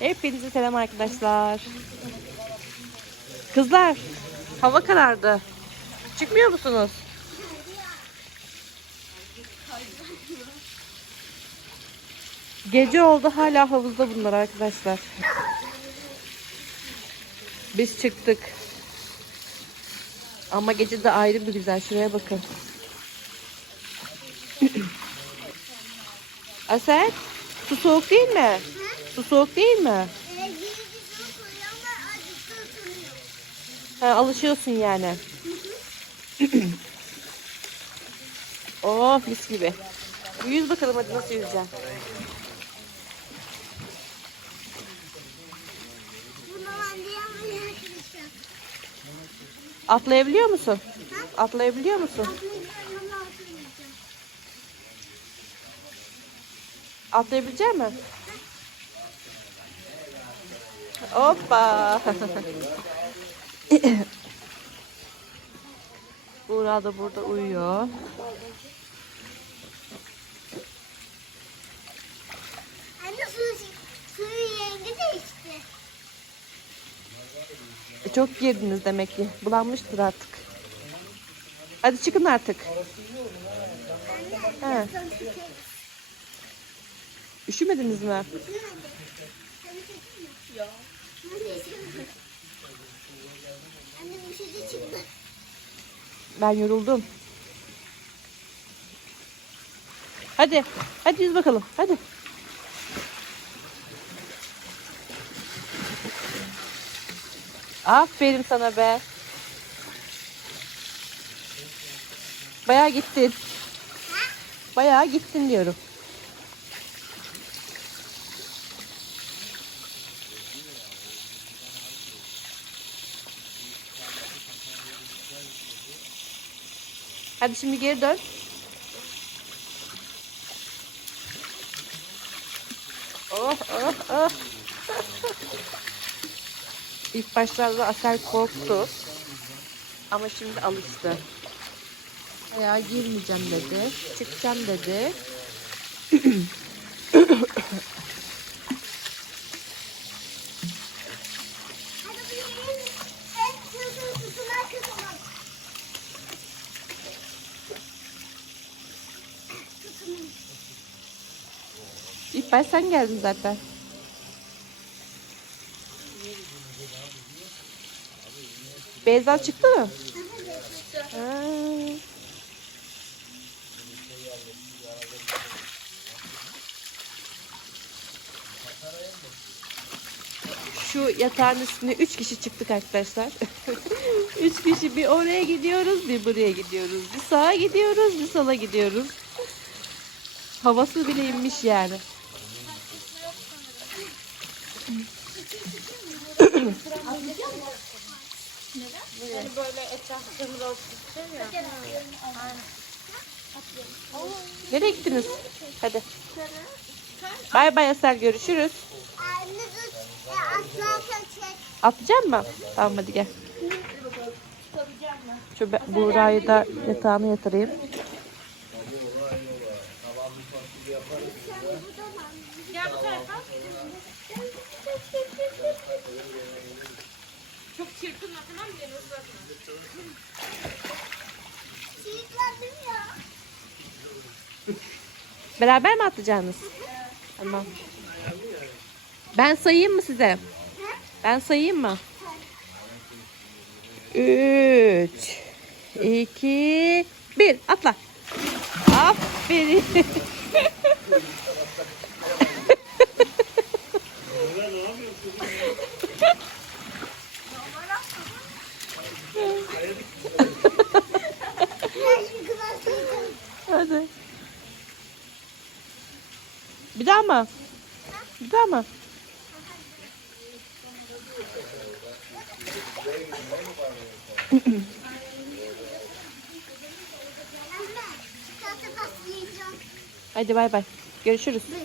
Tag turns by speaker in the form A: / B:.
A: Hepinize selam arkadaşlar. Kızlar, hava karardı. Çıkmıyor musunuz? Gece oldu hala havuzda bunlar arkadaşlar. Biz çıktık. Ama gece de ayrı bir güzel. Şuraya bakın. Asel, su soğuk değil mi? Su soğuk değil mi?
B: Isınıyor.
A: Ha, alışıyorsun yani. oh mis gibi. Yüz bakalım hadi nasıl yüzeceksin. Atlayabiliyor musun? Atlayabiliyor musun? Atlayabilecek mi? Hoppa. Buğra da burada uyuyor.
B: Anne su, suyun rengi değişti.
A: E, çok girdiniz demek ki. Bulanmıştır artık. Hadi çıkın artık. He. Üşümediniz mi? Ben yoruldum. Hadi. Hadi yüz bakalım. Hadi. Aferin sana be. Bayağı gittin. Bayağı gittin diyorum. Hadi şimdi geri dön. Oh oh oh. İlk başlarda Asel korktu. Ama şimdi alıştı. Ya girmeyeceğim dedi. Çıkacağım dedi. İlk baş sen geldin zaten. Beyza çıktı mı? Şu yatağın üstüne üç kişi çıktık arkadaşlar. üç kişi bir oraya gidiyoruz, bir buraya gidiyoruz. Bir sağa gidiyoruz, bir sola gidiyoruz. Havası bile inmiş yani. Nereye gittiniz? Hadi. Bay bay Asel görüşürüz. Atlayacak mı? Tamam hadi gel. Şu Buğra'yı da yatağına yatırayım.
B: Çiğitlendim ya.
A: Beraber mi atlayacaksınız? Tamam. Ben sayayım mı size? Ben sayayım mı? Üç, iki, bir. Atla. Aferin. Hadi. Bir daha mı? Bir daha mı? Hadi bay bay. Görüşürüz.